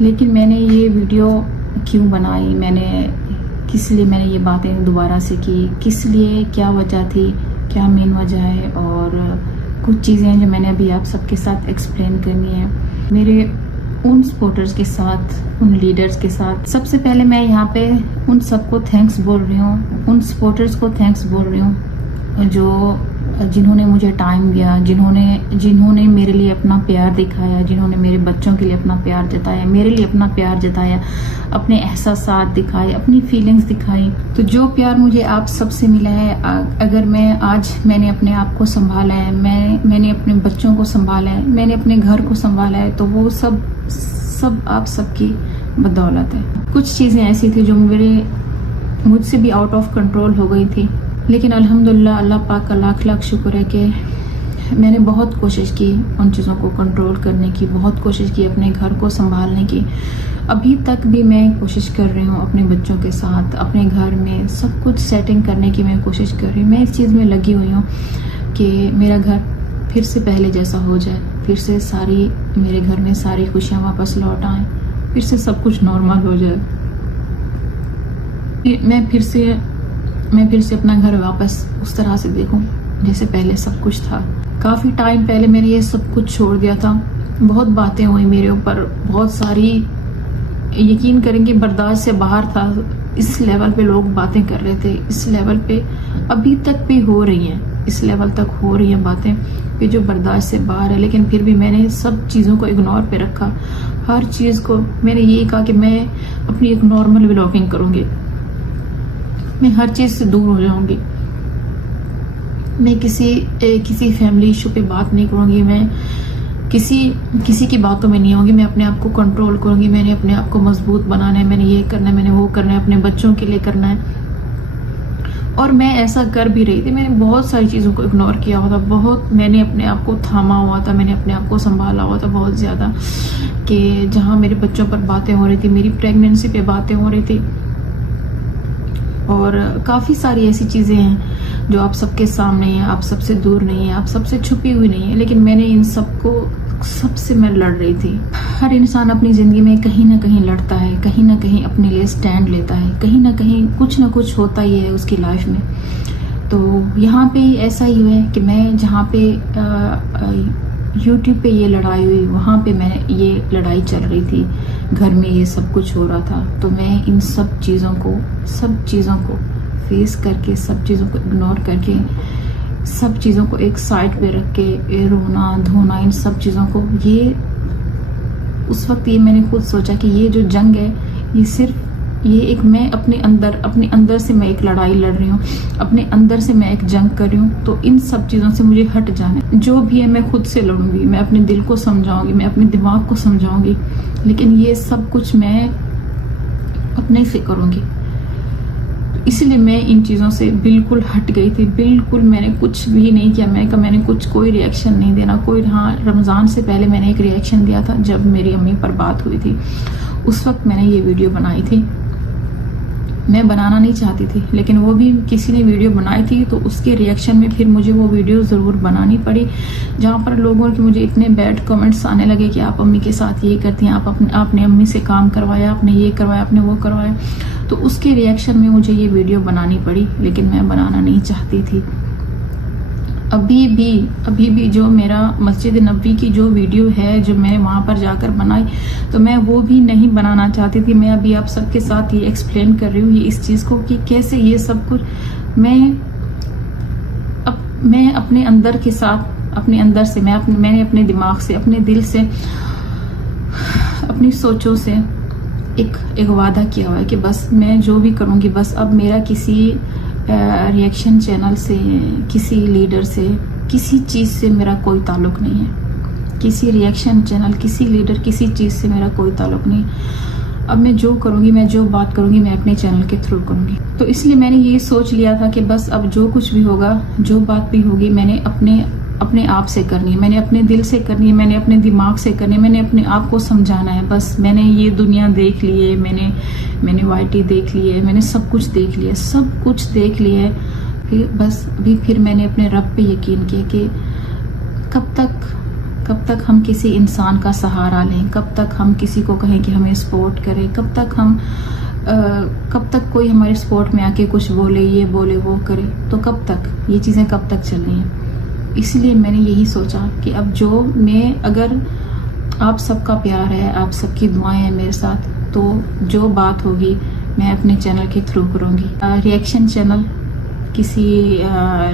लेकिन मैंने ये वीडियो क्यों बनाई, किस लिए मैंने ये बातें दोबारा से की, किस लिए, क्या वजह थी, क्या मेन वजह है, और कुछ चीज़ें हैं जो मैंने अभी आप सबके साथ एक्सप्लेन करनी है। मेरे उन सपोर्टर्स के साथ, उन लीडर्स के साथ सबसे पहले मैं यहाँ पे उन सबको थैंक्स बोल रही हूँ, उन सपोर्टर्स को थैंक्स बोल रही हूँ जिन्होंने मुझे टाइम दिया, जिन्होंने मेरे लिए अपना प्यार दिखाया, जिन्होंने मेरे बच्चों के लिए अपना प्यार जताया, मेरे लिए अपना प्यार जताया, अपने एहसासात दिखाए, अपनी फीलिंग्स दिखाई। तो जो प्यार मुझे आप सबसे मिला है, अगर मैंने अपने आप को संभाला है, मैंने अपने बच्चों को संभाला है, मैंने अपने घर को संभाला है, तो वो सब आप सबकी बदौलत है। कुछ चीज़ें ऐसी थी जो मुझसे भी आउट ऑफ कंट्रोल हो गई थी, लेकिन अल्हम्दुलिल्लाह अल्लाह पाक का लाख लाख शुक्र है कि मैंने बहुत कोशिश की उन चीज़ों को कंट्रोल करने की, बहुत कोशिश की अपने घर को संभालने की। अभी तक भी मैं कोशिश कर रही हूँ अपने बच्चों के साथ, अपने घर में सब कुछ सेटिंग करने की मैं कोशिश कर रही हूँ। मैं इस चीज़ में लगी हुई हूँ कि मेरा घर फिर से पहले जैसा हो जाए, फिर से मेरे घर में सारी खुशियाँ वापस लौट आएँ, फिर से सब कुछ नॉर्मल हो जाए। मैं फिर से अपना घर वापस उस तरह से देखूं जैसे पहले सब कुछ था। काफ़ी टाइम पहले मैंने ये सब कुछ छोड़ दिया था, बहुत बातें हुई मेरे ऊपर, बहुत सारी, यकीन करेंगे बर्दाश्त से बाहर था। इस लेवल पे लोग बातें कर रहे थे, इस लेवल पे अभी तक भी हो रही हैं, इस लेवल तक हो रही हैं बातें कि जो बर्दाश्त से बाहर है। लेकिन फिर भी मैंने सब चीज़ों को इग्नोर पे रखा, हर चीज़ को। मैंने ये कहा कि मैं अपनी एक नॉर्मल व्लॉगिंग करूँगी, मैं हर चीज़ से दूर हो जाऊंगी, मैं किसी फैमिली इशू पे बात नहीं करूंगी, मैं किसी की बातों में नहीं होंगी, मैं अपने आप को कंट्रोल करूंगी। मैंने अपने आप को मजबूत बनाना है, मैंने ये करना है, मैंने वो करना है, अपने बच्चों के लिए करना है। और मैं ऐसा कर भी रही थी। मैंने बहुत सारी चीज़ों को इग्नोर किया हुआ था, मैंने अपने आप को थामा हुआ था, मैंने अपने आप को संभाला हुआ था बहुत ज़्यादा, कि जहाँ मेरे बच्चों पर बातें हो रही थी, मेरी प्रेगनेंसी पे बातें हो रही थी, और काफ़ी सारी ऐसी चीज़ें हैं जो आप सबके सामने हैं, आप सबसे दूर नहीं है, आप सबसे छुपी हुई नहीं है। लेकिन मैंने इन सबसे मैं लड़ रही थी। हर इंसान अपनी ज़िंदगी में कहीं ना कहीं लड़ता है, कहीं ना कहीं अपने लिए स्टैंड लेता है, कहीं ना कहीं कुछ ना कुछ होता ही है उसकी लाइफ में। तो यहाँ पे ऐसा ही है कि मैं जहाँ पे YouTube पे ये लड़ाई हुई, वहाँ पे मैं ये लड़ाई चल रही थी, घर में ये सब कुछ हो रहा था। तो मैं इन सब चीज़ों को फेस करके, सब चीज़ों को इग्नोर करके, सब चीज़ों को एक साइड पे रख के, रोना धोना, इन सब चीज़ों को, उस वक्त ये मैंने खुद सोचा कि ये जो जंग है, ये एक मैं अपने अंदर से मैं एक लड़ाई लड़ रही हूँ, अपने अंदर से मैं एक जंग कर रही हूँ। तो इन सब चीज़ों से मुझे हट जाना है। जो भी है मैं खुद से लड़ूंगी, मैं अपने दिल को समझाऊंगी, मैं अपने दिमाग को समझाऊंगी, लेकिन ये सब कुछ मैं अपने से करूंगी। इसलिए मैं इन चीज़ों से बिल्कुल हट गई थी, बिल्कुल मैंने कुछ भी नहीं किया। मैंने कोई रिएक्शन नहीं देना। हाँ, रमज़ान से पहले मैंने एक रिएक्शन दिया था जब मेरी अम्मी पर बात हुई थी, उस वक्त मैंने ये वीडियो बनाई थी। मैं बनाना नहीं चाहती थी, लेकिन वो भी किसी ने वीडियो बनाई थी, तो उसके रिएक्शन में फिर मुझे वो वीडियो ज़रूर बनानी पड़ी, जहाँ पर लोगों के मुझे इतने बैड कमेंट्स आने लगे कि आप अम्मी के साथ ये करती हैं, आपने अम्मी से काम करवाया, आपने ये करवाया, आपने वो करवाया। तो उसके रिएक्शन में मुझे ये वीडियो बनानी पड़ी, लेकिन मैं बनाना नहीं चाहती थी। अभी भी जो मेरा मस्जिद नबी की जो वीडियो है, जो मैंने वहाँ पर जाकर बनाई, तो मैं वो भी नहीं बनाना चाहती थी। मैं अभी आप सबके साथ ये एक्सप्लेन कर रही हूँ ये इस चीज़ को कि कैसे ये सब कुछ मैं अपने अंदर के साथ, अपने अंदर से मैंने अपने दिमाग से, अपने दिल से, अपनी सोचों से एक वादा किया हुआ है कि बस मैं जो भी करूँगी, बस अब मेरा किसी रिएक्शन चैनल से, किसी लीडर से, किसी चीज़ से मेरा कोई ताल्लुक नहीं है। किसी रिएक्शन चैनल, किसी लीडर, किसी चीज़ से मेरा कोई ताल्लुक नहीं। अब मैं जो करूँगी, मैं जो बात करूँगी, मैं अपने चैनल के थ्रू करूँगी। तो इसलिए मैंने ये सोच लिया था कि बस अब जो कुछ भी होगा, जो बात भी होगी, मैंने अपने आप से करनी है, मैंने अपने दिल से करनी है, मैंने अपने दिमाग से करनी है, मैंने अपने आप को समझाना है। बस मैंने ये दुनिया देख ली है, मैंने वाईटी देख ली है, मैंने सब कुछ देख लिया, सब कुछ देख लिया है। फिर मैंने अपने रब पे यकीन किया कि कब तक हम किसी इंसान का सहारा लें, कब तक हम किसी को कहें कि हमें सपोर्ट करे, कब तक कोई हमारे सपोर्ट में आके कुछ बोले, ये बोले, वो करे, तो कब तक ये चीज़ें कब तक चलनी है। इसलिए मैंने यही सोचा कि अब अगर आप सबका प्यार है, आप सबकी दुआएं हैं मेरे साथ, तो जो बात होगी मैं अपने चैनल के थ्रू करूँगी। रिएक्शन चैनल किसी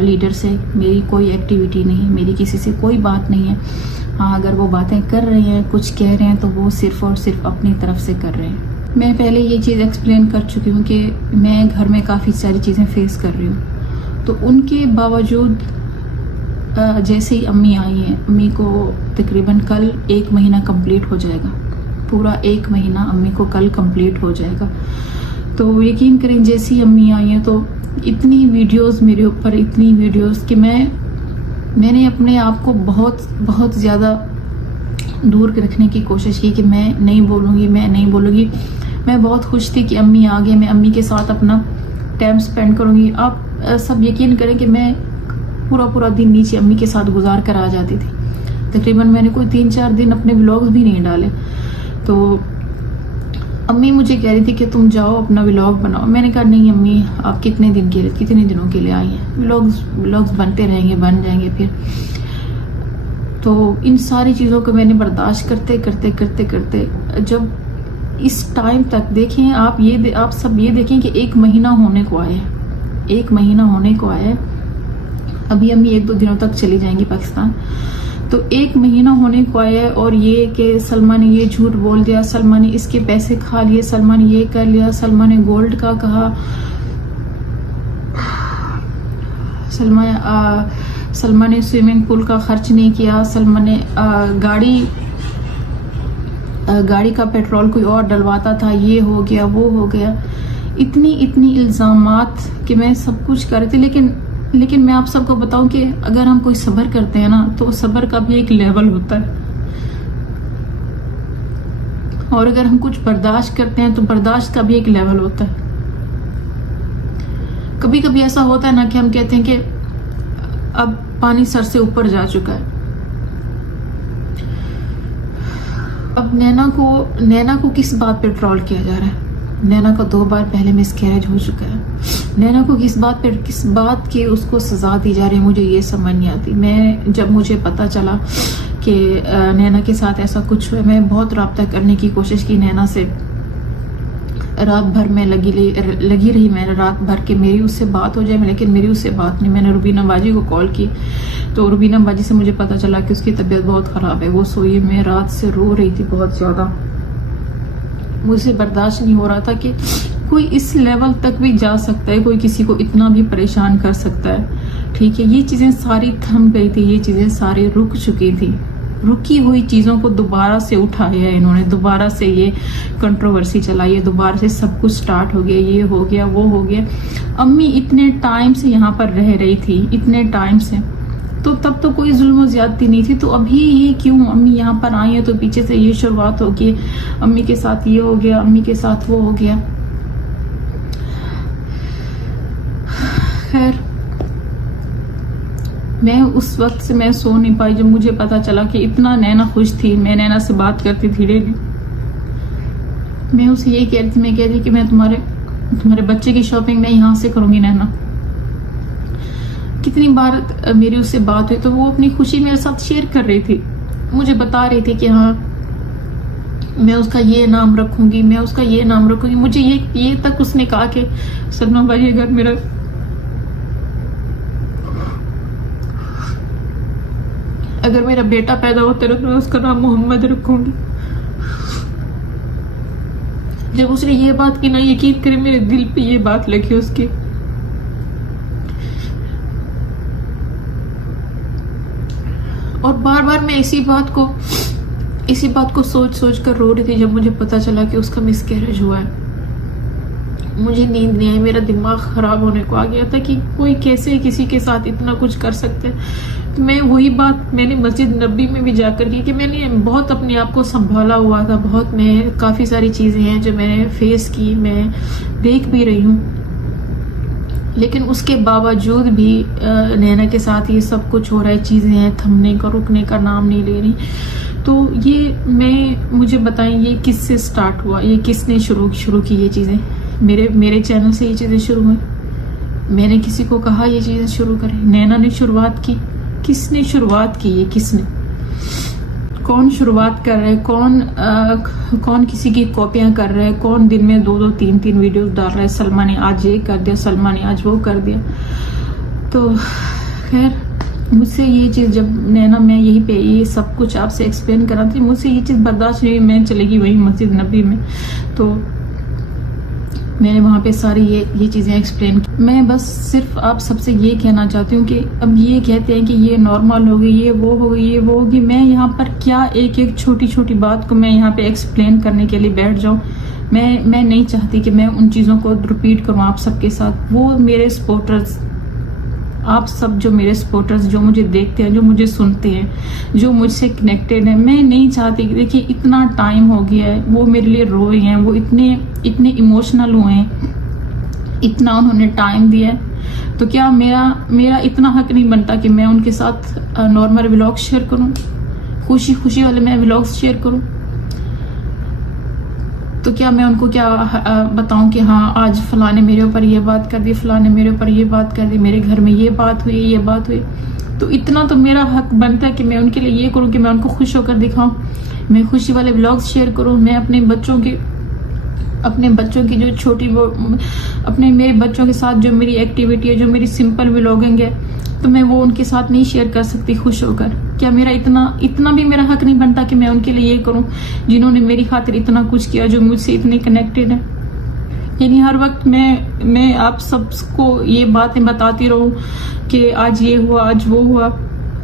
लीडर से मेरी कोई एक्टिविटी नहीं, मेरी किसी से कोई बात नहीं है। हाँ, अगर वो बातें कर रहे हैं, कुछ कह रहे हैं, तो वो सिर्फ और सिर्फ अपनी तरफ से कर रहे हैं। मैं पहले ये चीज़ एक्सप्लेन कर चुकी हूँ कि मैं घर में काफ़ी सारी चीज़ें फेस कर रही हूँ, तो उनके बावजूद जैसे ही अम्मी आई हैं, अम्मी को तकरीबन कल 1 महीना कंप्लीट हो जाएगा, पूरा 1 महीना अम्मी को कल कंप्लीट हो जाएगा। तो यकीन करें जैसे ही अम्मी आई हैं तो इतनी वीडियोस मेरे ऊपर, इतनी वीडियोस कि मैंने अपने आप को बहुत बहुत ज़्यादा दूर रखने की कोशिश की कि मैं नहीं बोलूँगी। मैं बहुत खुश थी कि अम्मी आ गई, मैं अम्मी के साथ अपना टाइम स्पेंड करूँगी। आप सब यकीन करें कि मैं पूरा दिन नीचे अम्मी के साथ गुजार कर आ जाती थी। तकरीबन मैंने कोई 3-4 दिन अपने व्लॉग्स भी नहीं डाले। तो अम्मी मुझे कह रही थी कि तुम जाओ अपना व्लॉग बनाओ। मैंने कहा नहीं अम्मी, आप कितने दिनों के लिए आई हैं, व्लॉग्स बनते रहेंगे, बन जाएंगे फिर। तो इन सारी चीज़ों को मैंने बर्दाश्त करते जब इस टाइम तक देखें आप सब ये देखें कि 1 महीना होने को आया है, 1 महीना होने को आया है। अभी अम्मी 1-2 दिनों तक चली जाएंगी पाकिस्तान। तो 1 महीना होने को आया है और ये कि सलमा ने ये झूठ बोल दिया, सलमा ने इसके पैसे खा लिए, सलमा ने ये कर लिया, सलमा ने गोल्ड का कहा, सलमा ने स्विमिंग पूल का खर्च नहीं किया, सलमा ने गाड़ी का पेट्रोल कोई और डलवाता था, ये हो गया, वो हो गया। इतनी इल्जामात कि मैं सब कुछ कर रही थी। लेकिन मैं आप सबको बताऊं कि अगर हम कोई सब्र करते हैं ना, तो सब्र का भी एक लेवल होता है, और अगर हम कुछ बर्दाश्त करते हैं तो बर्दाश्त का भी एक लेवल होता है। कभी कभी ऐसा होता है ना कि हम कहते हैं कि अब पानी सर से ऊपर जा चुका है। अब नैना को किस बात पे ट्रोल किया जा रहा है? नैना का 2 बार पहले मिसकैरेज हो चुका है। नैना को किस बात की उसको सजा दी जा रही है, मुझे ये समझ नहीं आती। जब मुझे पता चला कि नैना के साथ ऐसा कुछ हुआ, मैं बहुत रब्ता करने की कोशिश की नैना से। रात भर में लगी रही मैंने रात भर के मेरी उससे बात हो जाए, लेकिन मेरी उससे बात नहीं। मैंने रुबीना बाजी को कॉल की, तो रुबीना बाजी से मुझे पता चला कि उसकी तबीयत बहुत ख़राब है, वो सोई। मैं रात से रो रही थी बहुत ज़्यादा। मुझसे बर्दाश्त नहीं हो रहा था कि कोई इस लेवल तक भी जा सकता है, कोई किसी को इतना भी परेशान कर सकता है। ठीक है, ये चीज़ें सारी थम गई थी, ये चीज़ें सारी रुक चुकी थी। रुकी हुई चीज़ों को दोबारा से उठाया है इन्होंने, दोबारा से ये कंट्रोवर्सी चलाई है, दोबारा से सब कुछ स्टार्ट हो गया, ये हो गया, वो हो गया। अम्मी इतने टाइम से यहाँ पर रह रही थी, इतने टाइम से, तो तब तो कोई जुल्म ज्यादती नहीं थी। तो अभी ये क्यों अम्मी यहाँ पर आई है तो पीछे से ये शुरुआत होगी, अम्मी के साथ ये हो गया, अम्मी के साथ वो हो गया। खैर, मैं उस वक्त से मैं सो नहीं पाई जब मुझे पता चला कि इतना नैना खुश थी। मैं नैना से बात करती थी डेली, मैं उसे यही कह रही थी कि मैं तुम्हारे बच्चे की शॉपिंग मैं यहाँ से करूंगी नैना। कितनी बार मेरी उससे बात हुई तो वो अपनी खुशी मेरे साथ शेयर कर रही थी, मुझे बता रही थी कि हाँ मैं उसका ये नाम रखूंगी, मैं उसका ये नाम रखूंगी। मुझे ये तक उसने कहा कि सलमा भाई अगर मेरा बेटा पैदा होता है तो मैं उसका नाम मोहम्मद रखूंगी। जब उसने ये बात की ना, यकीन करे मेरे दिल पे ये बात लगी उसकी। और बार बार मैं इसी बात को सोच कर रो रही थी जब मुझे पता चला कि उसका मिसकैरेज हुआ है। मुझे नींद नहीं आई, मेरा दिमाग खराब होने को आ गया था कि कोई कैसे किसी के साथ इतना कुछ कर सकते हैं। तो मैं वही बात मैंने मस्जिद नबी में भी जाकर की कि मैंने बहुत अपने आप को संभाला हुआ था, बहुत मैं काफ़ी सारी चीज़ें हैं जो मैंने फेस की, मैं देख भी रही हूँ। लेकिन उसके बावजूद भी नैना के साथ ये सब कुछ हो रहा है, चीज़ें हैं, थमने का रुकने का नाम नहीं ले रही। तो ये मुझे बताएं, ये किससे स्टार्ट हुआ, ये किसने शुरू की ये चीज़ें? मेरे चैनल से ये चीज़ें शुरू हुई। मैंने किसी को कहा ये चीज़ें शुरू करें? नैना ने शुरुआत की। किसने शुरुआत की? ये किसने? कौन शुरुआत कर रहे हैं? कौन किसी की कॉपियां कर रहे हैं? कौन दिन में 2-2 3-3 वीडियोस डाल रहा है? सलमा ने आज ये कर दिया, सलमा ने आज वो कर दिया। तो खैर, मुझसे ये चीज़ जब नैना, मैं यहीं पे ये सब कुछ आपसे एक्सप्लेन करा थी, मुझसे ये चीज़ बर्दाश्त नहीं हुई। मैं चली गई वहीं मस्जिद नबी में, तो मैंने वहाँ पे सारी ये चीज़ें एक्सप्लेन की। मैं बस सिर्फ आप सबसे ये कहना चाहती हूँ कि अब ये कहते हैं कि ये नॉर्मल हो गई, ये वो हो गई, ये वो होगी। मैं यहाँ पर क्या एक एक छोटी छोटी बात को मैं यहाँ पे एक्सप्लेन करने के लिए बैठ जाऊँ? मैं नहीं चाहती कि मैं उन चीज़ों को रिपीट करूँ आप सबके साथ। वो मेरे सपोर्टर्स, आप सब जो मेरे सपोर्टर्स, जो मुझे देखते हैं, जो मुझे सुनते हैं, जो मुझसे कनेक्टेड है, मैं नहीं चाहती कि देखिए इतना टाइम हो गया है, वो मेरे लिए रोए हैं, वो इतने इमोशनल हुए हैं, इतना उन्होंने टाइम दिया है। तो क्या मेरा इतना हक नहीं बनता कि मैं उनके साथ नॉर्मल व्लॉग शेयर करूं, खुशी खुशी वाले मैं व्लॉग्स शेयर करूं? तो क्या मैं उनको क्या बताऊं कि हाँ आज फलाने मेरे ऊपर ये बात कर दी, फलाने मेरे ऊपर ये बात कर दी, मेरे घर में ये बात हुई, ये बात हुई? तो इतना तो मेरा हक बनता है कि मैं उनके लिए ये करूं कि मैं उनको खुश होकर दिखाऊं, मैं खुशी वाले व्लॉग्स शेयर करूं, मैं अपने बच्चों की जो छोटी वो मेरे बच्चों के साथ जो मेरी एक्टिविटी है, जो मेरी सिंपल व्लॉगिंग है, तो मैं वो उनके साथ नहीं शेयर कर सकती खुश होकर? क्या मेरा इतना भी मेरा हक नहीं बनता कि मैं उनके लिए ये करूं जिन्होंने मेरी खातिर इतना कुछ किया, जो मुझसे इतने कनेक्टेड है? यानी हर वक्त मैं आप सबको ये बातें बताती रहूं कि आज ये हुआ, आज वो हुआ,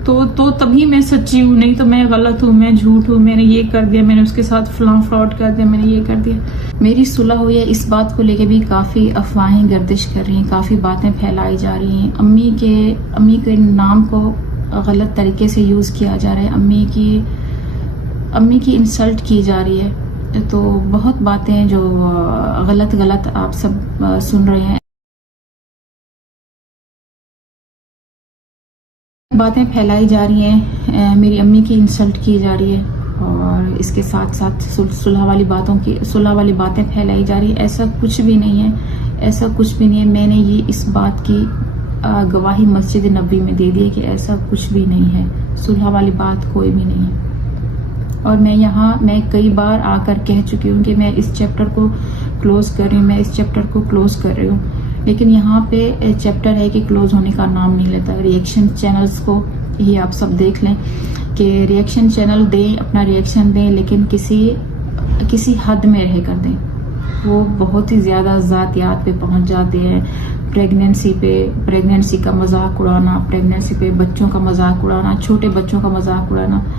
तो तभी मैं सच्ची हूँ, नहीं तो मैं गलत हूँ, मैं झूठ हूँ, मैंने ये कर दिया, मैंने उसके साथ फ्रॉड कर दिया, मैंने ये कर दिया। मेरी सुलह हुई है, इस बात को लेके भी काफ़ी अफवाहें गर्दिश कर रही हैं, काफ़ी बातें फैलाई जा रही हैं। अम्मी के नाम को गलत तरीके से यूज़ किया जा रहा है, अम्मी की इंसल्ट की जा रही है। तो बहुत बातें हैं जो गलत आप सब सुन रहे हैं, बातें फैलाई जा रही हैं, मेरी अम्मी की इंसल्ट की जा रही है, और इसके साथ साथ सुलह वाली बातें फैलाई जा रही है। ऐसा कुछ भी नहीं है, ऐसा कुछ भी नहीं है। मैंने ये इस बात की गवाही मस्जिद नबी में दे दी है कि ऐसा कुछ भी नहीं है, सुलह वाली बात कोई भी नहीं है। और मैं कई बार आकर कह चुकी हूँ कि मैं इस चैप्टर को क्लोज कर रही हूँ, लेकिन यहाँ पे चैप्टर है कि क्लोज होने का नाम नहीं लेता। रिएक्शन चैनल्स को ही आप सब देख लें कि रिएक्शन चैनल दें, अपना रिएक्शन दें, लेकिन किसी हद में रह कर दें। वो बहुत ही ज़्यादा ज़ातियात पे पहुंच जाते हैं, प्रेगनेंसी का मजाक उड़ाना, प्रेगनेंसी पे बच्चों का मजाक उड़ाना, छोटे बच्चों का मजाक उड़ाना।